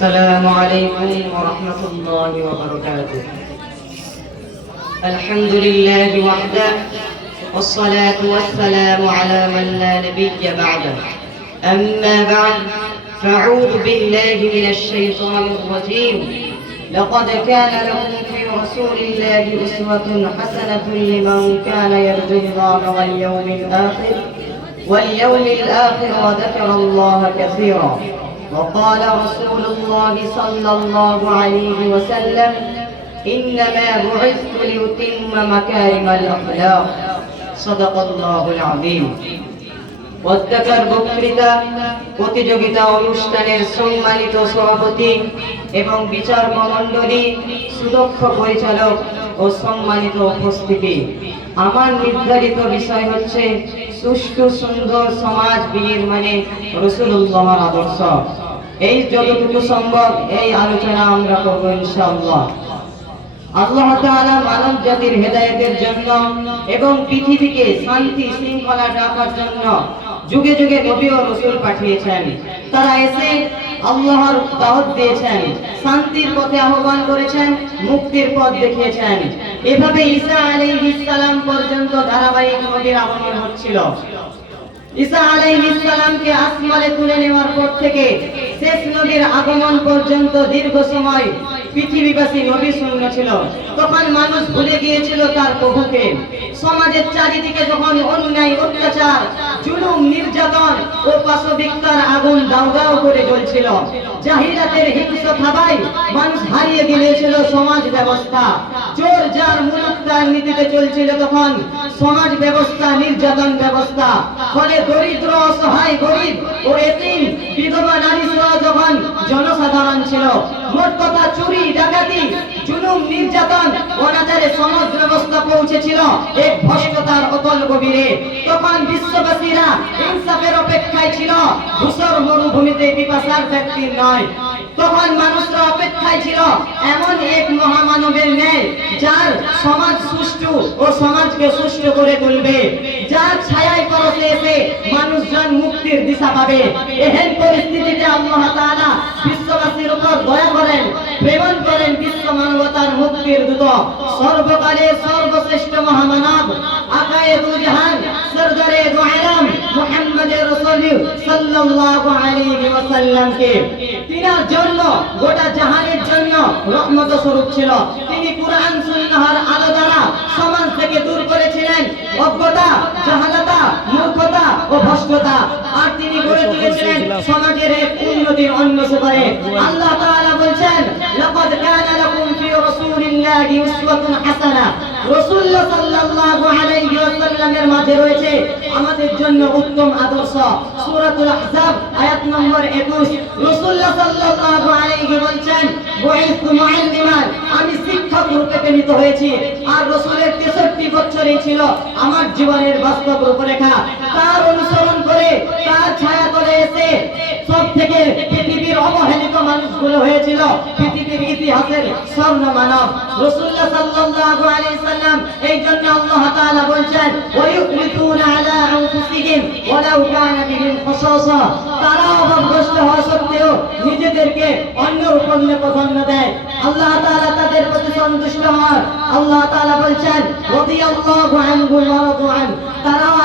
السلام عليكم ورحمة الله وبركاته. الحمد لله وحده والصلاة والسلام على من لا نبي بعده. أما بعد فأعوذ بالله من الشيطان الرجيم. لقد كان لكم في رسول الله أسوة حسنة لمن كان يرجو الله واليوم الآخر واليوم الآخر وذكر الله كثيرا. وقال رسول الله صلى الله عليه وسلم إنما بعثت لأتم مكارم الأخلاق صدق الله العظيم পদ্মাকার বক্তৃতা প্রতিযোগিতা অনুষ্ঠানের সম্মানিত সভাপতি এবং বিচারক মণ্ডলী সুদক্ষ পরিচালক ও সম্মানিত উপস্থিতি আমার নির্ধারিত বিষয় হচ্ছে সুষ্ঠু, সুন্দর সমাজ বিনির্মাণে রসুল্লাহর আদর্শ। এই যতটুকু সম্ভব এই আলোচনা আমরা করব ইনশাআল্লাহ। আল্লাহ মানব জাতির হেদায়েতের জন্য এবং পৃথিবীকে শান্তি, শৃঙ্খলা ডাকার জন্য যুগে যুগে নবী ও রাসূল পাঠিয়েছেন। তারা এসে আল্লাহর দাওয়াত দিয়েছেন, শান্তির পথে আহ্বান করেছেন, মুক্তির পথ দেখিয়েছেন। এভাবে ঈসা আলাইহিস সালাম পর্যন্ত ধারাবাহিক নবীর আগমন হচ্ছিল। ঈসা আলাইহিস সালামকে আসমানে তুলে নেওয়ার পর থেকে শেষ নবীর আগমন পর্যন্ত দীর্ঘ সময় পৃথিবীবাসী নবী শূন্য ছিল। তখন মানুষ ভুলে গিয়েছিল তার প্রভুকে। সমাজের চারিদিকে যখন অন্যায়, অত্যাচার, জুলুম, নির্যাতন ও পাশবিকতার আগুন দাউ দাউ করে জ্বলছিল। জাহিরাতের হিংস্র থাবায় মানুষ হারিয়ে গিয়েছিল সমাজ ব্যবস্থা। চোর যার মুলুকতার নীতিতে চলছিল তখন সমাজ ব্যবস্থা, নির্যাতন ব্যবস্থা। ফলে দরিদ্র, অসহায়, গরিব ও এতিম, বিধবা, নারী সহ যখন জনসাধারণ ছিল, মোট কথা চুরি ডাকাতি জুলুম, নির্যাতন, অনাচারে সমাজ ব্যবস্থা পৌঁছেছিল। এক ভষ্টতার অতল গভীরে। তখন বিশ্ববাসীরা ইনসাফের অপেক্ষায় ছিল। ধূসর মরুভূমিতে পিপাসার ব্যক্তির নয়। তখন মানুষরা অপেক্ষায় ছিল এমন এক মহামানবের ন্যায়, যার সমাজ সুষ্ঠু ও সমাজকে সুষ্ঠু করে তুলবে। যার ছায়ায় পরশে এসে মানুষজন মুক্তির দিশা পাবে। এহেন পরিস্থিতিতে আল্লাহ তাআলা দয়া করেন, প্রেরণ করেন বিশ্ব মানবতার মুক্তির দূত। সর্বকালে সর্বশ্রেষ্ঠ মহামানব, আকায়ে দুজাহান সরদারে দু আলম মুহাম্মদের রাসূল সাল্লাল্লাহু আলাইহি ওয়াসাল্লামকে। তিনার জন্য, গোটা জাহানের জন্য রহমত স্বরূপ ছিল। তিনি কুরআন, সুন্নাহর আলো দ্বারা সমাজ থেকে দূর করেছিলেন। অজ্ঞতা জাহালতা, মূর্খতা ও ভস্কতা আর তিনি গড়ে তুলেছিলেন সমাজের এক উন্নতির অন্য সুপারে আল্লাহ তাআলা বলছেন, লাকাদ কানা লাকুম রাসূলিল্লাহি উসওয়াতুন হাসানাহ রাসূলুল্লাহ সাল্লাল্লাহু আলাইহি ওয়াসাল্লামের মাঝে রয়েছে আমাদের জন্য উত্তম আদর্শ, সূরাতুল আহজাব, আয়াত নম্বর 21 রাসূলুল্লাহ সাল্লাল্লাহু আলাইহি বুইসতু মুআল্লিমান আমি শিক্ষক রূপে প্রেরিত হয়েছি। আর রাসূলের 63 বছরই ছিল আমার জীবনের বাস্তব রূপরেখা। তার অনুসরণ করে তার ছায়া তলে এসে সব থেকে অবহেলিত মানুষগুলো হয়েছিল। পৃথিবীর ইতিহাসের স্বর্ণ মানব রাসূলুল্লাহ সাল্লাল্লাহু আলাইহি সাল্লাম এই জন্য আল্লাহ তাআলা বলছেন ওয়ায়ুকরিতুনা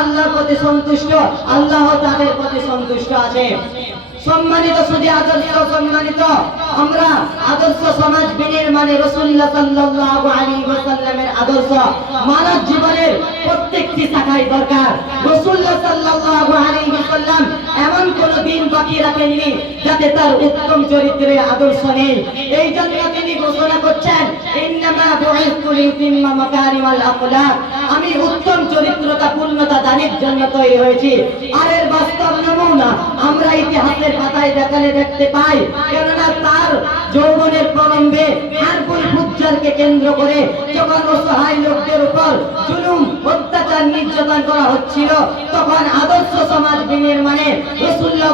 আল্লাহর প্রতি সন্তুষ্ট, আল্লাহ তাদের প্রতি সন্তুষ্ট আছে। সম্মানিত সুদী আদর্শ, সম্মানিত আমরা আদর্শ সমাজ বিনির্মাণে রসুল্লাহ সাল্লাল্লাহু আলাইহি ওয়াসাল্লামের আদর্শ মানব জীবনের প্রত্যেকটি শাখায় দরকার। রসুল্লাহ সাল্লাল্লাহু আলাইহি ওয়াসাল্লাম এমন কোন দিন বাকি রাখেননি যাতে তার উত্তম চরিত্রের আদর্শ নেই। এই জন্য তিনি ঘোষণা করছেন আমি উত্তম চরিত্রতা, পূর্ণতা, দানের জন্য তৈরি হয়েছি। আর এর বাস্তব নমুনা আমরা ইতিহাসের পাতায় দেখালে দেখতে পাই। কেননা তার যৌবনের প্রলম্বে কেন্দ্র করে যখন অসহায় লোকদের উপর জুলুম অত্যাচার নির্যাতন করা হচ্ছিল। তখন আদর্শ সমাজ বিনির্মাণে রসুল্লাহ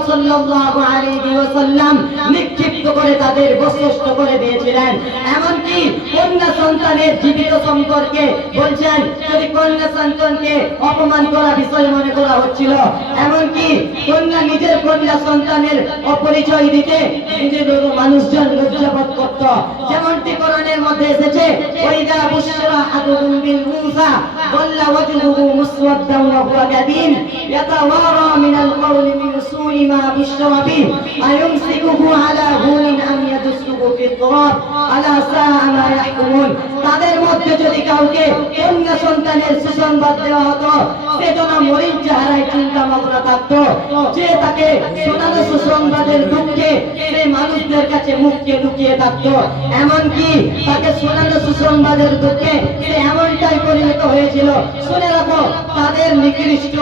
নিক্ষিপ্ত করে তাদের বস্তুষ্ট করে দিয়েছিলেন। এমনকি কন্যা সন্তানের জীবিত সম্পর্কে বলছেন, যদি কন্যা সন্তানকে অপমান করা বিষয় মনে করা হচ্ছিল, এমনকি কন্যা নিজের কন্যা সন্তানের অপরিচয় দিতে নিজের মানুষজন লজ্জাবোধ করত। যেমনটি কোরআনের মধ্যে এসেছে ظل وجهه مسودا وهو كظيم يتوارى من القول من سوء ما بشر به أيمسكه على هون أم يدسه في التراب ألا ساء ما يحكمون তাদের মধ্যে যদি কাউকে কন্যা সন্তানের সুসংবাদ দেওয়া হতো সে যেন মরিচ চেহারায় চিন্তা ভাবনা থাকতো যে তাকে শোনানো সুসংবাদের দুঃখে সে মানুষদের কাছে মুখকে লুকিয়ে থাকতো এমনকি তাকে শোনানো সুসংবাদের দুঃখে সে এমনটাই পরিণত হয়েছিল শুনে রাখো, তাদের নিকৃষ্ট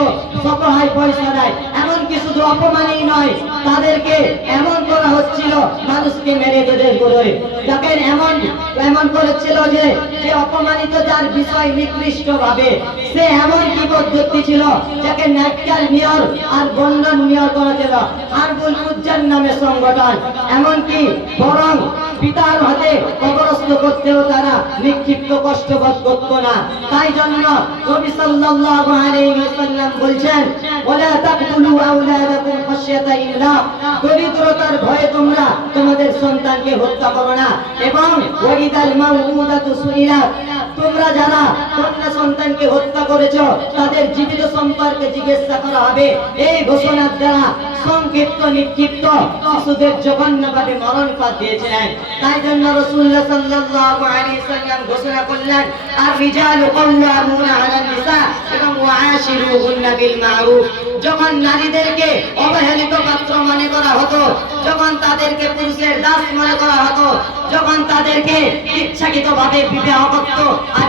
সহায় পয়সা দেয় এমনকি শুধু অপমানই নয়, তাদেরকে এমন করা হচ্ছিল, মানুষকে মেরে দেদের করে তাকে এমন এমন করেছিল যে যে অপমানিত যার বিষয় নিকৃষ্ট ভাবে সে এমন কি পদ্ধতি ছিল যাকে ন্যাক্কার নিয়র আর বন্ধন নিয়র করা ছিল আরবুল উজ্জান নামে সংগঠন। এমনকি বরং পিতার হাতে কবরস্থ করতেও তারা নিক্ষিপ্ত কষ্টবোধ করতো না। তাই জন্য নবী ওয়াসাল্লাম বলছেন দরিদ্রতার ভয়ে তোমরা তোমাদের সন্তানকে হত্যা করো না। এবং তোমরা যারা সন্তানকে হত্যা করেছ, তাদের জীবিত সম্পর্কে জিজ্ঞাসা করা হবে। এই ঘোষণার দ্বারা সংক্ষিপ্ত, নিক্ষিপ্ত শিশুদের জঘন্যভাবে মরণ পাত দিয়েছিলেন। তাই জন্য আলাইহি সাল্লাম ঘোষণা করলেন আর রিজালু যখন নারীদেরকে অবহেলিত পাত্র মনে করা হতো, যখন তাদেরকে পুরুষের দাস মনে করা হতো, যখন তাদেরকে ইচ্ছাকৃতভাবে বিবাহ করত আর